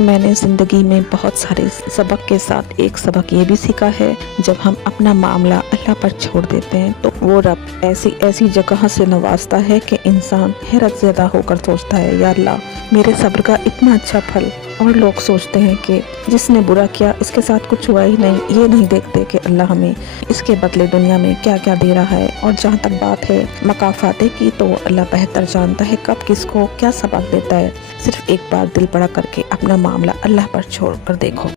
मैंने ज़िंदगी में बहुत सारे सबक के साथ एक सबक ये भी सीखा है, जब हम अपना मामला अल्लाह पर छोड़ देते हैं तो वो रब ऐसी ऐसी जगह से नवाजता है कि इंसान हैरत ज़्यादा होकर सोचता है, या अल्लाह मेरे सब्र का इतना अच्छा फल। और लोग सोचते हैं कि जिसने बुरा किया इसके साथ कुछ हुआ ही नहीं, ये नहीं देखते कि अल्लाह हमें इसके बदले दुनिया में क्या क्या दे रहा है। और जहाँ तक बात है मकाफाते की, तो अल्लाह बेहतर जानता है कब किसको क्या सबक देता है। सिर्फ एक बार दिल बड़ा करके अपना मामला अल्लाह पर छोड़ कर देखो।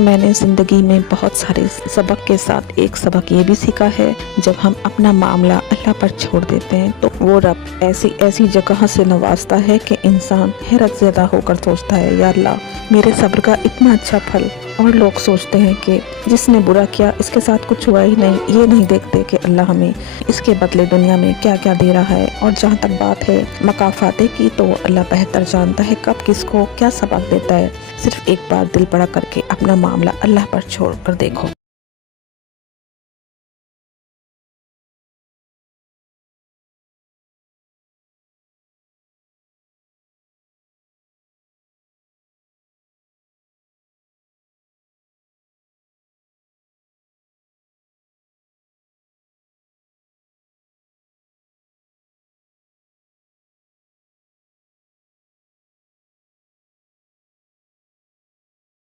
मैंने ज़िंदगी में बहुत सारे सबक के साथ एक सबक ये भी सीखा है, जब हम अपना मामला अल्लाह पर छोड़ देते हैं तो वो रब ऐसी ऐसी जगह से नवाजता है कि इंसान हैरत ज़्यादा होकर सोचता है, या अल्लाह मेरे सब्र का इतना अच्छा फल। और लोग सोचते हैं कि जिसने बुरा किया इसके साथ कुछ हुआ ही नहीं, ये नहीं देखते कि अल्लाह हमें इसके बदले दुनिया में क्या क्या दे रहा है। और जहाँ तक बात है मकाफाते की, तो अल्लाह बेहतर जानता है कब किसको क्या सबक देता है। सिर्फ एक बार दिल बड़ा करके अपना मामला अल्लाह पर छोड़ कर देखो।